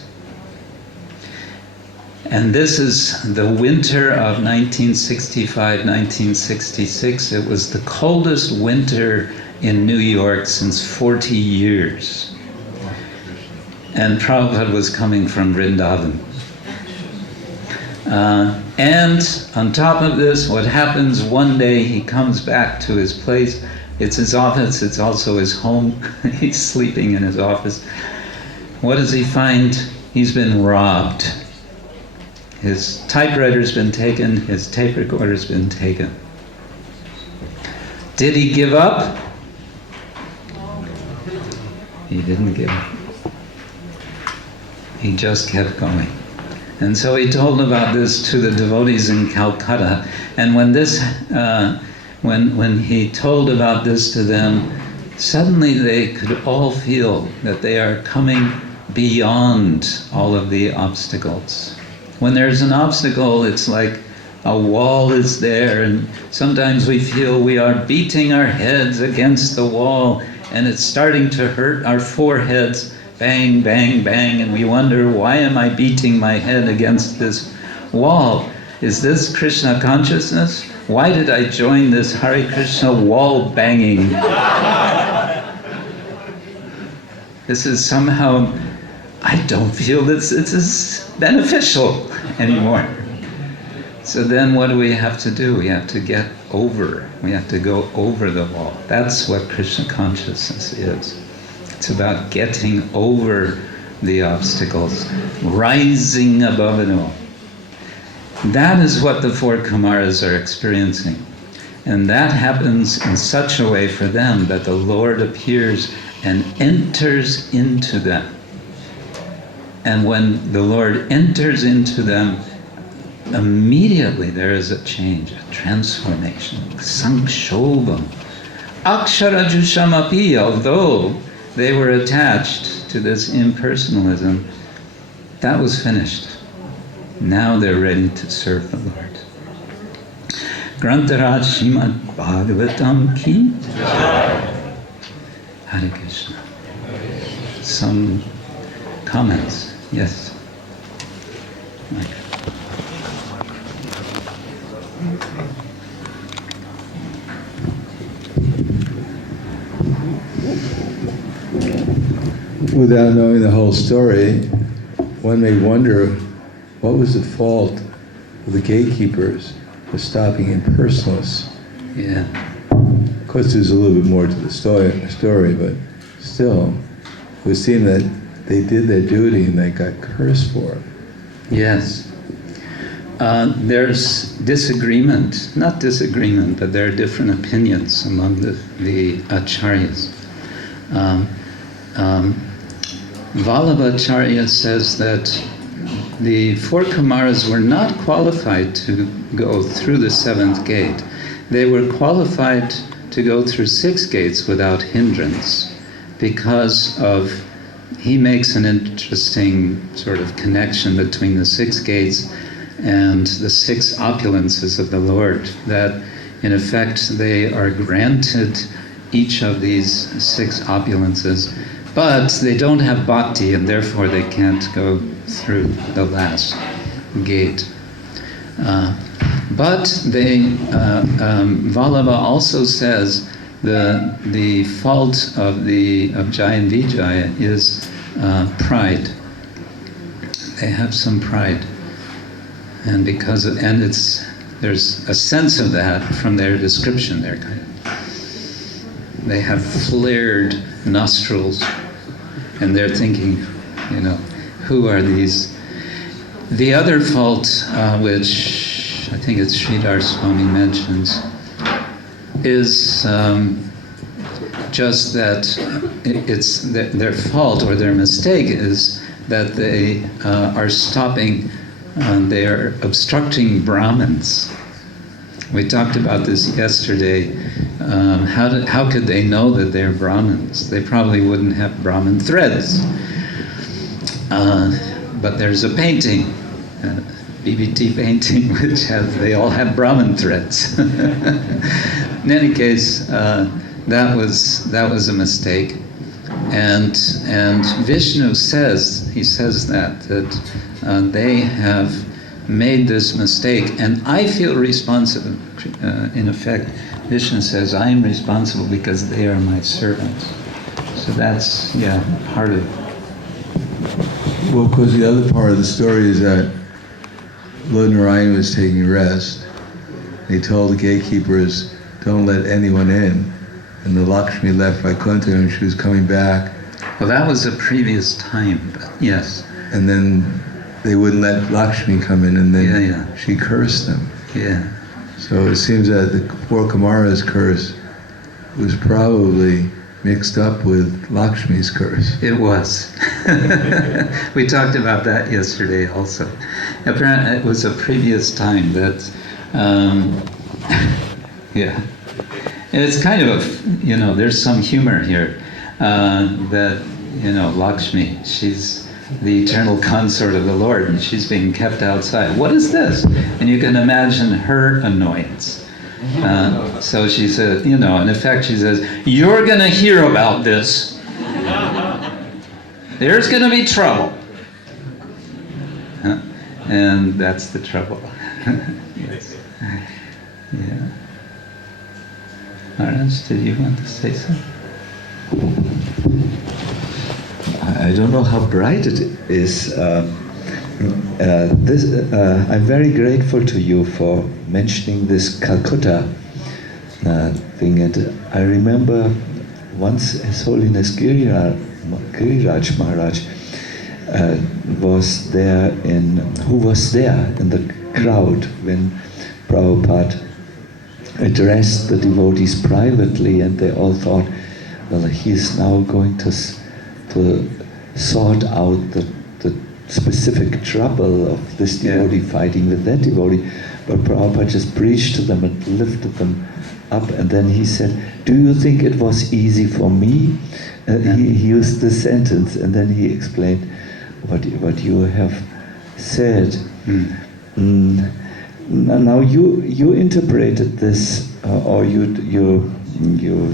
And this is the winter of 1965, 1966. It was the coldest winter in New York since 40 years. And Prabhupada was coming from Vrindavan. And on top of this, what happens one day, he comes back to his place. It's his office, it's also his home. He's sleeping in his office. What does he find? He's been robbed. His typewriter's been taken, his tape recorder's been taken. Did he give up? He didn't give up. He just kept going. And so he told about this to the devotees in Calcutta. And when this, when he told about this to them, suddenly they could all feel that they are coming beyond all of the obstacles. When there's an obstacle, it's like a wall is there, and sometimes we feel we are beating our heads against the wall, and it's starting to hurt our foreheads. Bang, bang, bang, and we wonder, why am I beating my head against this wall? Is this Krishna consciousness? Why did I join this Hare Krishna wall banging? This is somehow, I don't feel this is beneficial anymore. So then what do we have to do? We have to get over. We have to go over the wall. That's what Krishna consciousness is. It's about getting over the obstacles, rising above it all. That is what the four Kumāras are experiencing. And that happens in such a way for them that the Lord appears and enters into them. And when the Lord enters into them, immediately there is a change, a transformation. saṅkṣobham. akṣara-juṣām api, although they were attached to this impersonalism, that was finished. Now they're ready to serve the Lord. Grantaraj Srimad-Bhagavatam ki Hare Krishna. Some comments? Yes. Mike. Without knowing the whole story, one may wonder what was the fault of the gatekeepers for stopping impersonalists. Yeah. Of course, there's a little bit more to the story, but still, it would seem that they did their duty and they got cursed for it. Yes. There's disagreement, not disagreement, but there are different opinions among the acharyas. Vallabhacharya says that the four Kumāras were not qualified to go through the seventh gate. They were qualified to go through 6 gates without hindrance because of, he makes an interesting sort of connection between the 6 gates and the 6 opulences of the Lord, that in effect they are granted each of these 6 opulences, but they don't have bhakti, and therefore they can't go through the last gate. But Vallabha also says the fault of Jaya and Vijaya is pride. They have some pride, and there's a sense of that from their description. They have flared nostrils, and they're thinking, who are these? The other fault, which I think it's Sridhar Swami mentions, is just that it's their fault or their mistake is that they are stopping, they are obstructing Brahmins. We talked about this yesterday. How could they know that they're Brahmins? They probably wouldn't have Brahmin threads. But there's a painting BBT painting, which they all have Brahman threads. In any case, that was a mistake, and Vishnu says that they have made this mistake, and I feel responsible. In effect, Vishnu says I am responsible because they are my servants. So that's part of. Well, because the other part of the story is that Lord Narayana was taking rest. He told the gatekeepers, don't let anyone in. And the Lakshmi left Vaikuntha and she was coming back. Well, that was a previous time, but yes. And then they wouldn't let Lakshmi come in, and then she cursed them. Yeah. So it seems that the poor Kumāras' curse was probably mixed up with Lakshmi's curse. It was. We talked about that yesterday also. Apparently it was a previous time that, yeah. And it's kind of there's some humor here, that, Lakshmi, she's the eternal consort of the Lord, and she's being kept outside. What is this? And you can imagine her annoyance. So she said, in effect she says, you're going to hear about this. There's going to be trouble. And that's the trouble. Yes. Yeah. Maharaj, did you want to say something? I don't know how bright it is. I'm very grateful to you for mentioning this Calcutta thing. And I remember once His Holiness Giriraj Maharaj was there in the crowd when Prabhupada addressed the devotees privately, and they all thought, well, he's now going to sort out the specific trouble of this devotee fighting with that devotee. But Prabhupada just preached to them and lifted them up, and then he said, do you think it was easy for me? He used the sentence, and then he explained what you have said. Now you interpreted this, or you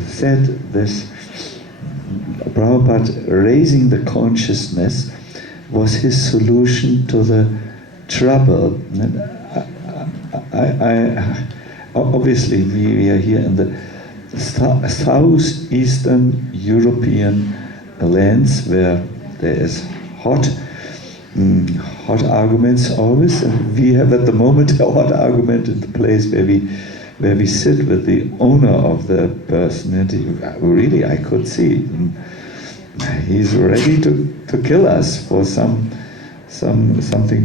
said this, Prabhupada raising the consciousness was his solution to the trouble. And I obviously we are here in the southeastern European lands where there is hot arguments always, and we have at the moment a hot argument in the place where we sit with the owner of the personality. Really, I could see he's ready to kill us for something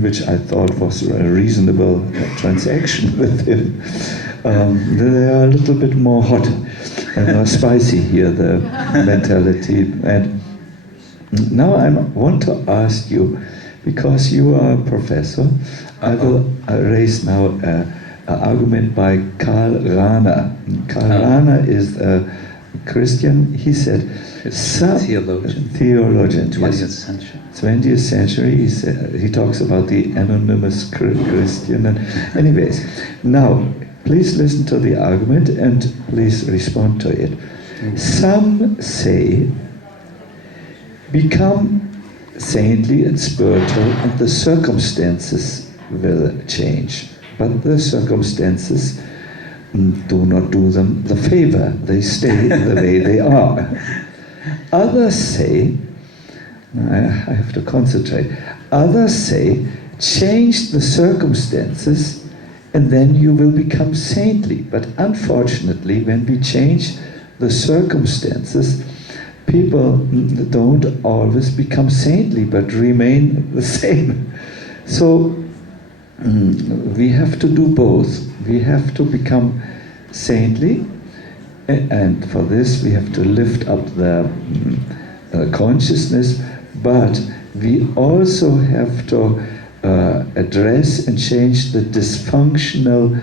which I thought was a reasonable transaction with him. They are a little bit more hot and more spicy here, the mentality. And now I want to ask you, because you are a professor, I will raise now an argument by Karl Rahner. Karl Rahner is a Christian. He said, theologian, 20th century. 20th century. He talks about the anonymous Christian. And anyways, now please listen to the argument and please respond to it. Some say, become saintly and spiritual, and the circumstances will change. But the circumstances do not do them the favor. They stay the way they are. Others say, I have to concentrate, others say, change the circumstances and then you will become saintly. But unfortunately, when we change the circumstances, people don't always become saintly, but remain the same. So we have to do both. We have to become saintly, and for this we have to lift up the consciousness, but we also have to address and change the dysfunctional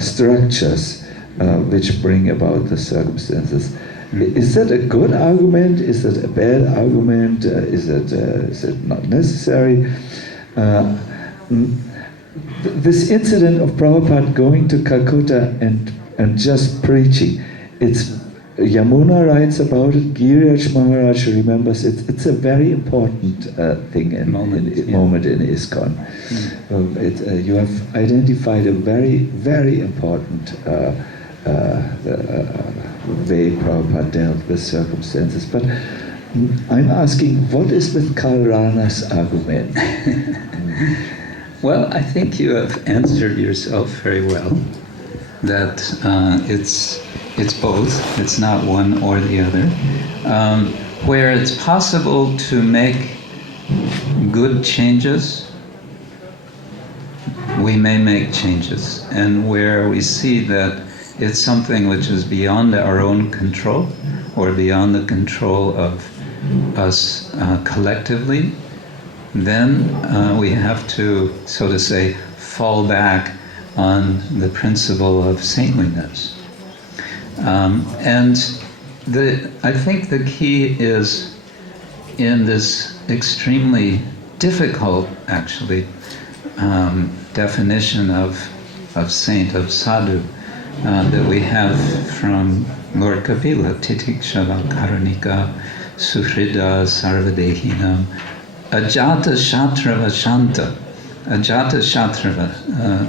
structures which bring about the circumstances. Is that a good argument? Is that a bad argument? Is it not necessary? this incident of Prabhupada going to Calcutta and just preaching, it's Yamuna writes about it, Giriraj Maharaj remembers it. It's a very important thing and moment in ISKCON. You have identified a very, very important way Prabhupada dealt with circumstances. But I'm asking, what is with Karl Rahner's argument? Well, I think you have answered yourself very well, that it's both, it's not one or the other. Where it's possible to make good changes, we may make changes. And where we see that it's something which is beyond our own control, or beyond the control of us collectively, then we have to, so to say, fall back on the principle of saintliness. And I think the key is in this extremely difficult, actually, definition of saint, of sadhu, that we have from Lord Kapila, titiksha karanika, suhrida sarvadehinam, ajata shatrava shanta. Ajata shatrava.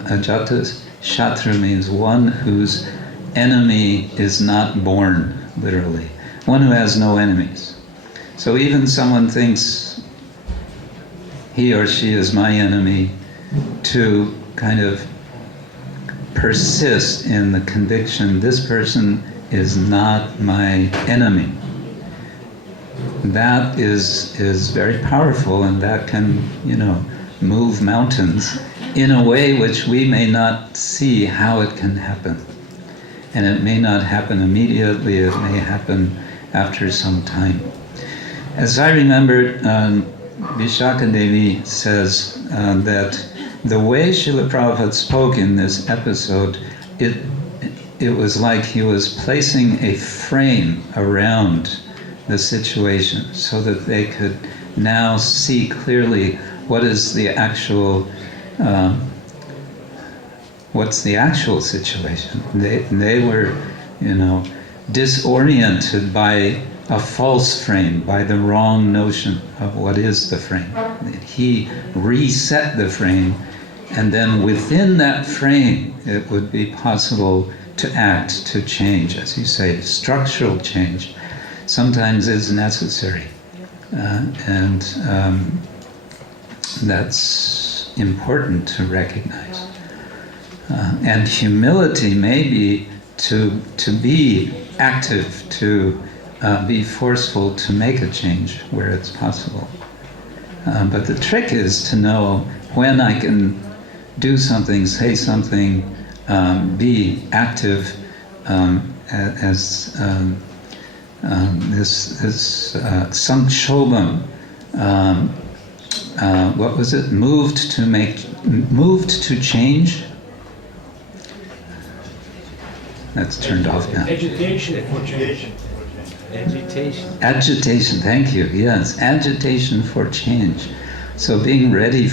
Ajata shatra means one whose enemy is not born, literally. One who has no enemies. So even someone thinks he or she is my enemy, to kind of persist in the conviction, this person is not my enemy. That is very powerful, and that can, move mountains in a way which we may not see how it can happen. And it may not happen immediately, it may happen after some time. As I remember, Vishaka Devi says that the way Srila Prabhupada spoke in this episode, it was like he was placing a frame around the situation so that they could now see clearly what is the actual what's the actual situation. They were, disoriented by a false frame, by the wrong notion of what is the frame. He reset the frame, and then within that frame it would be possible to act, to change. As you say, structural change sometimes is necessary. And that's important to recognize. And humility may be to be active, to be forceful, to make a change where it's possible. But the trick is to know when I can do something, say something, be active as this saṅkṣobham. What was it? Moved to change. That's turned off now. Agitation for change. Agitation, thank you. Yes, agitation for change. So being ready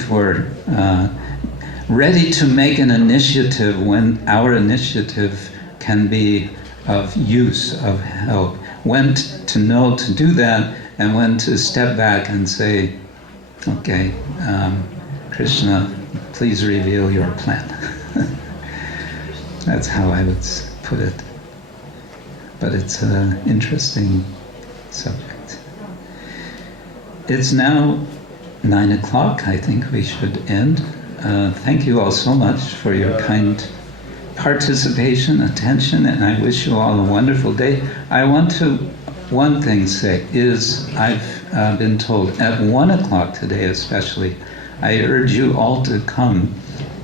to make an initiative when our initiative can be of use, of help. When to know to do that, and when to step back and say, okay, Krishna, please reveal your plan. That's how I would put it. But it's an interesting subject. It's now 9 o'clock. I think we should end. Thank you all so much for your kind participation, attention, and I wish you all a wonderful day. I want to, one thing say, is I've been told at 1 o'clock today especially, I urge you all to come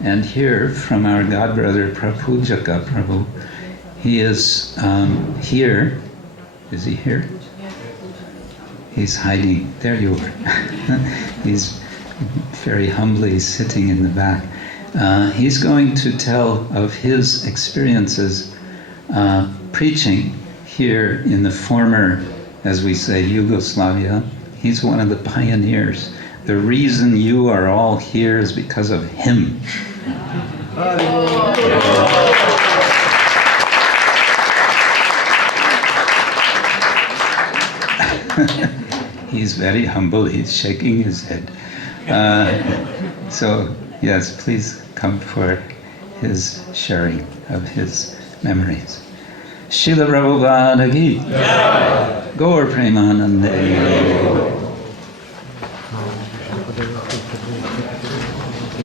and hear from our godbrother Prabhujaka Prabhu. He is here. Is he here? He's hiding. There you are. He's very humbly sitting in the back. He's going to tell of his experiences preaching here in the former, as we say, Yugoslavia. He's one of the pioneers. The reason you are all here is because of him. He's very humble, he's shaking his head. So, yes, please come for his sharing of his memories. Srila Prabhupada ki Gaur Premanande.